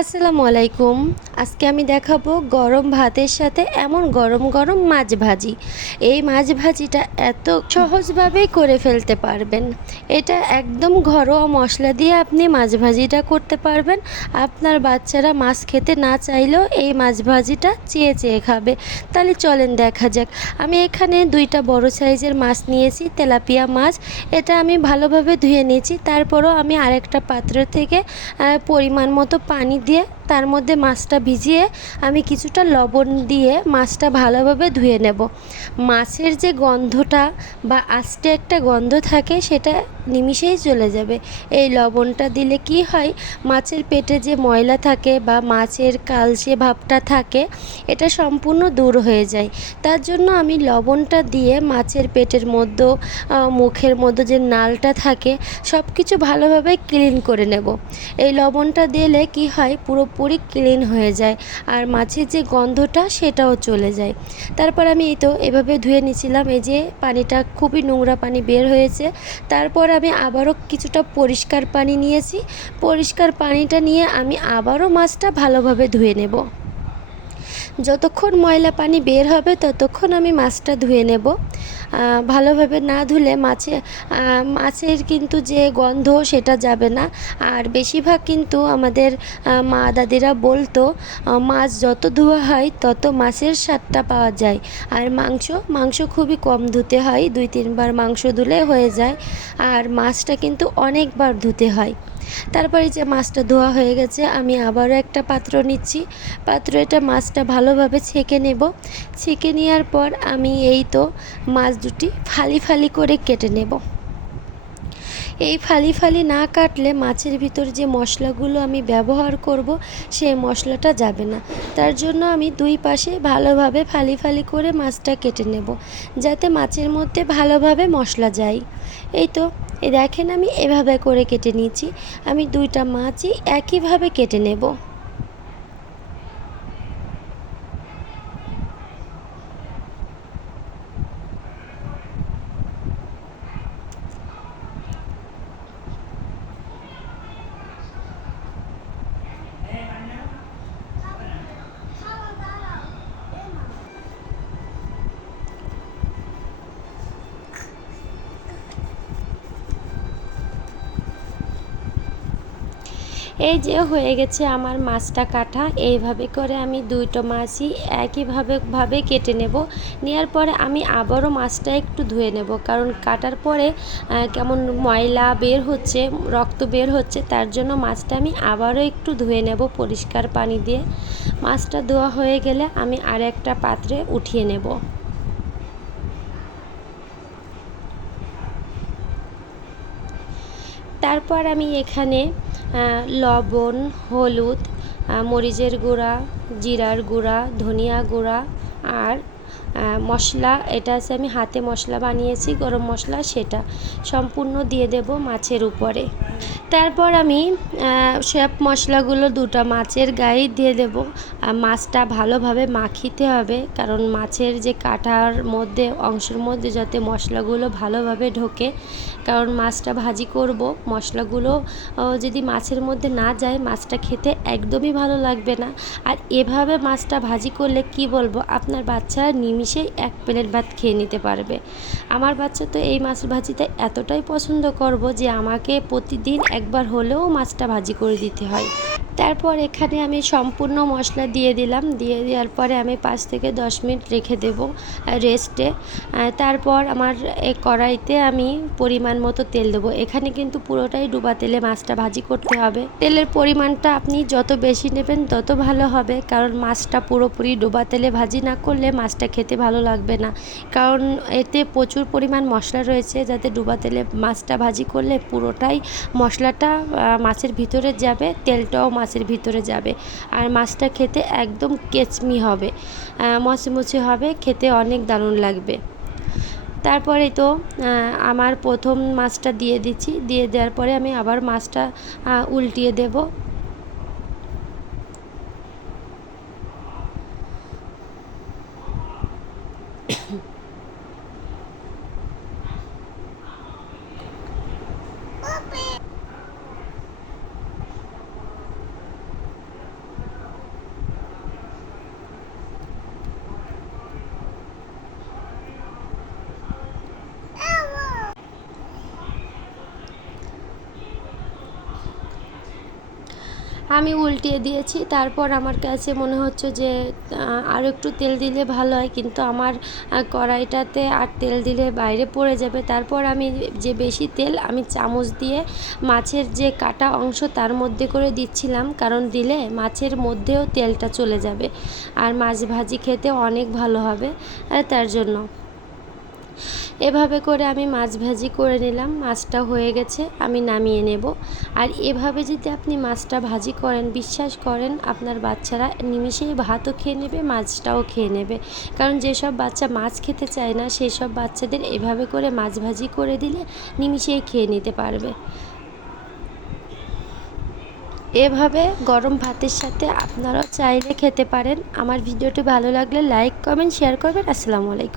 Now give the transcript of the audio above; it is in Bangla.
আসসালামু আলাইকুম। আজকে আমি দেখাবো গরম ভাতের সাথে এমন গরম গরম মাছ ভাজি। এই মাছ ভাজিটা এত সহজভাবেই করে ফেলতে পারবেন। এটা একদম ঘরোয়া মশলা দিয়ে আপনি মাছ ভাজিটা করতে পারবেন। আপনার বাচ্চারা মাছ খেতে না চাইলেও এই মাছ ভাজিটা চেয়ে চেয়ে খাবে। তাহলে চলেন দেখা যাক। আমি এখানে দুইটা বড় সাইজের মাছ নিয়েছি, তেলাপিয়া মাছ। এটা আমি ভালোভাবে ধুয়ে নিয়েছি। তারপরও আমি আরেকটা পাত্র থেকে পরিমাণ মতো পানি দিয়ে তার মধ্যে মাছটা ভিজিয়ে আমি কিছুটা লবণ দিয়ে মাছটা ভালোভাবে ধুয়ে নেব। মাছের যে গন্ধটা বা আস্তে একটা গন্ধ থাকে সেটা নিমিষেই চলে যাবে। এই লবণটা দিলে কি হয়? মাছের পেটে যে ময়লা থাকে বা মাছের কালচে ভাবটা থাকে, এটা সম্পূর্ণ দূর হয়ে যায়। তার জন্য আমি লবণটা দিয়ে মাছের পেটের মধ্যে মুখের মধ্যে যে নালটা থাকে সব কিছু ভালোভাবে ক্লিন করে নেব। এই লবণটা দিলে কি হয়? পুরোপুরি ক্লিন হয়ে যায় আর মাছের যে গন্ধটা সেটাও চলে যায়। তারপর আমি এই তো এভাবে ধুয়ে নিয়েছিলাম। এই যে পানিটা, খুবই নোংরা পানি বের হয়েছে। তারপর আমি আবারও কিছুটা পরিষ্কার পানি নিয়েছি। পরিষ্কার পানিটা নিয়ে আমি আবারও মাছটা ভালোভাবে ধুয়ে নেব। যতক্ষণ ময়লা পানি বের হবে, ততক্ষণ আমি মাছটা ধুয়ে নেব। ভালোভাবে না ধুলে মাছে মাছের কিন্তু যে গন্ধ সেটা যাবে না। আর বেশিরভাগ কিন্তু আমাদের মা দাদিরা বলতো মাছ যত ধোয়া হয়, তত মাছের স্বাদটা পাওয়া যায়। আর মাংস মাংস খুবই কম ধুতে হয়, দুই তিনবার মাংস ধুলে হয়ে যায়। আর মাছটা কিন্তু অনেকবার ধুতে হয়। তারপরে যে মাছটা ধোয়া হয়ে গেছে, আমি আবারও একটা পাত্র নিচ্ছি। পাত্র এটা মাছটা ভালোভাবে ছেঁকে নেব। ছেঁকে নেওয়ার পর আমি এই তো মাছ দুটি ফালি ফালি করে কেটে নেব। এই ফালি ফালি না কাটলে মাছের ভিতর যে মশলাগুলো আমি ব্যবহার করব, সেই মশলাটা যাবে না। তার জন্য আমি দুই পাশে ভালোভাবে ফালি ফালি করে মাছটা কেটে নেব, যাতে মাছের মধ্যে ভালোভাবে মশলা যায়। এই তো দেখেন আমি এভাবে করে কেটে নিয়েছি। আমি দুইটা মাছই একইভাবে কেটে নেব। এই যে হয়ে গেছে আমার মাছটা কাটা। এইভাবে করে আমি দুইটো মাছই একইভাবে, ভাবে কেটে নেব। নেওয়ার পরে আমি আবারও মাছটা একটু ধুয়ে নেব। কারণ কাটার পরে কেমন ময়লা বের হচ্ছে, রক্ত বের হচ্ছে, তার জন্য মাছটা আমি আবারও একটু ধুয়ে নেব পরিষ্কার পানি দিয়ে। মাছটা ধোয়া হয়ে গেলে আমি আর একটা পাত্রে উঠিয়ে নেব। তারপর আমি এখানে লবণ হলুদ মরিচের গুঁড়া জিরার গুঁড়া ধনিয়া গুঁড়া আর মশলা, এটা আছে আমি হাতে মশলা বানিয়েছি, গরম মশলা, সেটা সম্পূর্ণ দিয়ে দেব মাছের উপরে। তারপর আমি সব মশলাগুলো দুটো মাছের গায়ে দিয়ে দেব। মাছটা ভালোভাবে মাখিতে হবে, কারণ মাছের যে কাটার মধ্যে, অংশের মধ্যে যাতে মশলাগুলো ভালোভাবে ঢোকে, কারণ মাছটা ভাজি করব, মশলাগুলো যদি মাছের মধ্যে না যায়, মাছটা খেতে একদমই ভালো লাগবে না। আর এভাবে মাছটা ভাজি করলে কি বলব, আপনার বাচ্চা নিমিষেই এক প্লেট ভাত খেয়ে নিতে পারবে। আমার বাচ্চা তো এই মাছ ভাজিটা এতটাই পছন্দ করব যে আমাকে প্রতিদিন একবার হলেও মাছটা ভাজি করে দিতে হয়। তারপর এখানে আমি সম্পূর্ণ মশলা দিয়ে দিলাম। দিয়ে দেওয়ার পরে আমি পাঁচ থেকে দশ মিনিট রেখে দেব রেস্টে তারপর আমার কড়াইতে আমি পরিমাণ মতো তেল দেবো। এখানে কিন্তু পুরোটাই ডুবা তেলে মাছটা ভাজি করতে হবে। তেলের পরিমাণটা আপনি যত বেশি নেবেন তত ভালো হবে, কারণ মাছটা পুরোপুরি ডুবা তেলে ভাজি না করলে মাছটা খেতে ভালো লাগবে না। কারণ এতে প্রচুর পরিমাণ মশলা রয়েছে, যাতে ডুবা তেলে মাছটা ভাজি করলে পুরোটাই মশলাটা মাছের ভিতরে যাবে, তেলটাও মাছের ভিতরে যাবে। আর মাছটা খেতে একদম কেচমি হবে। মচমচে হবে, খেতে অনেক দারুণ লাগবে। তারপরে তো আমার প্রথম মাছটা দিয়ে দিচ্ছি। দিয়ে দেওয়ার পরে আমি আবার মাছটা উল্টিয়ে দেব। আমি উল্টিয়ে দিয়েছি। তারপর আমার কাছে মনে হচ্ছে যে আরও একটু তেল দিলে ভালো হয়। কিন্তু আমার কড়াইটাতে আর তেল দিলে বাইরে পড়ে যাবে। তারপর আমি যে বেশি তেল, আমি চামচ দিয়ে মাছের যে কাটা অংশ তার মধ্যে করে দিচ্ছিলাম। কারণ দিলে মাছের মধ্যেও তেলটা চলে যাবে। আর মাছ ভাজি খেতে অনেক ভালো হবে তার জন্য। এভাবে করে আমি মাছ ভাজি করে নিলাম, মাছটা হয়ে গেছে, আমি নামিয়ে নেব। আর এভাবে যদি আপনি মাছটা ভাজি করেন, বিশ্বাস করেন, আপনার বাচ্চারা নিমিষেই ভাতও খেয়ে নেবে, মাছটাও খেয়ে নেবে। কারণ যেসব বাচ্চা মাছ খেতে চায় না সেই সব বাচ্চাদের এভাবে করে মাছ ভাজি করে দিলে নিমিষেই খেয়ে নিতে পারবে। এভাবে গরম ভাতের সাথে আপনারাও চাইলে খেতে পারেন। আমার ভিডিওটি ভালো লাগলে লাইক, কমেন্ট, শেয়ার করবেন। আসসালামু আলাইকুম।